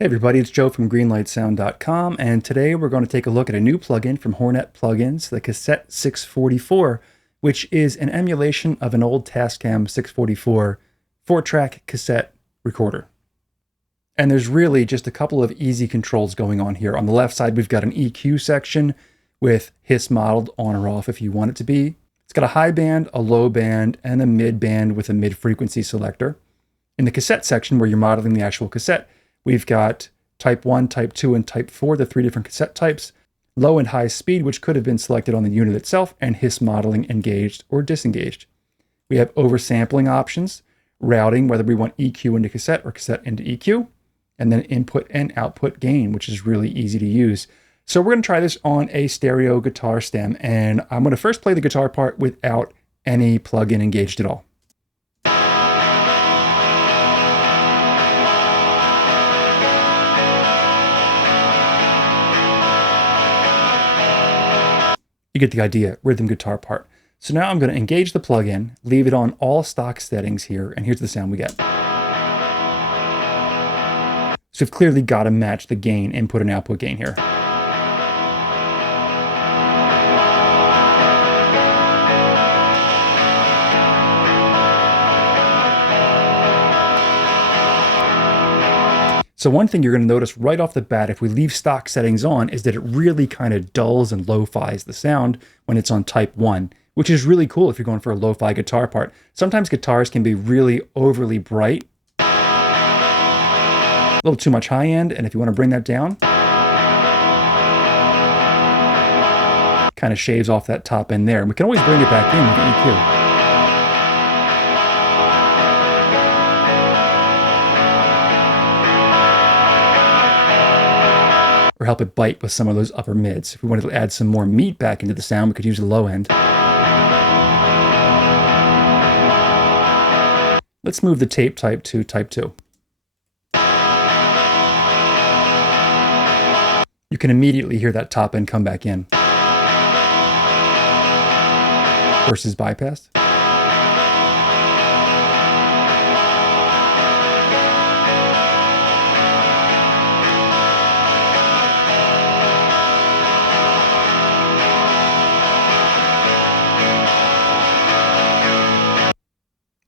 Hey everybody, it's Joe from greenlightsound.com, and today we're going to take a look at a new plugin from HoRNet Plugins, the Cassette 644, which is an emulation of an old Tascam 644 4-track cassette recorder. And there's really just a couple of easy controls going on here. On the left side, we've got an EQ section with hiss modeled on or off if you want it to be. It's got a high band, a low band, and a mid band with a mid-frequency selector. In the cassette section, where you're modeling the actual cassette, we've got type 1, type 2, and type 4, the three different cassette types, low and high speed, which could have been selected on the unit itself, and hiss modeling engaged or disengaged. We have oversampling options, routing, whether we want EQ into cassette or cassette into EQ, and then input and output gain, which is really easy to use. So we're going to try this on a stereo guitar stem, and I'm going to first play the guitar part without any plugin engaged at all. You get the idea, rhythm guitar part. So now I'm going to engage the plugin, leave it on all stock settings here, and here's the sound we get. So we've clearly got to match the gain, input and output gain here. So one thing you're going to notice right off the bat if we leave stock settings on is that it really kind of dulls and lo-fi's the sound when it's on type 1, which is really cool if you're going for a lo-fi guitar part. Sometimes guitars can be really overly bright, a little too much high end, and if you want to bring that down, kind of shaves off that top end there. And we can always bring it back in with the EQ. Or help it bite with some of those upper mids. If we wanted to add some more meat back into the sound, we could use the low end. Let's move the tape type to type 2. You can immediately hear that top end come back in. Versus bypassed.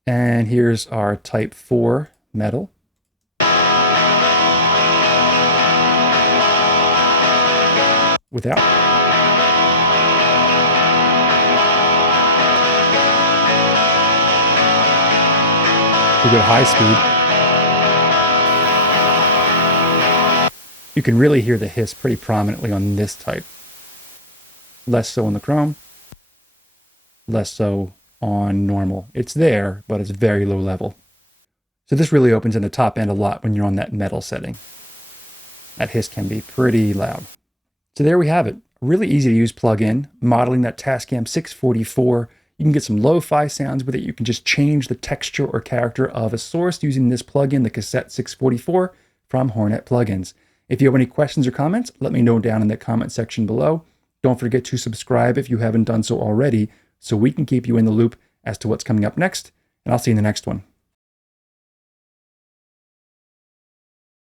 And here's our type 4 metal. Without. We go to high speed. You can really hear the hiss pretty prominently on this type. Less so on the chrome. Less so on normal. It's there, but it's very low level. So this really opens in the top end a lot when you're on that metal setting. That hiss can be pretty loud. So there we have it. A really easy to use plugin, modeling that Tascam 644. You can get some lo-fi sounds with it. You can just change the texture or character of a source using this plugin, the Cassette 644 from HoRNet Plugins. If you have any questions or comments, let me know down in the comment section below. Don't forget to subscribe if you haven't done so already, so we can keep you in the loop as to what's coming up next, and I'll see you in the next one.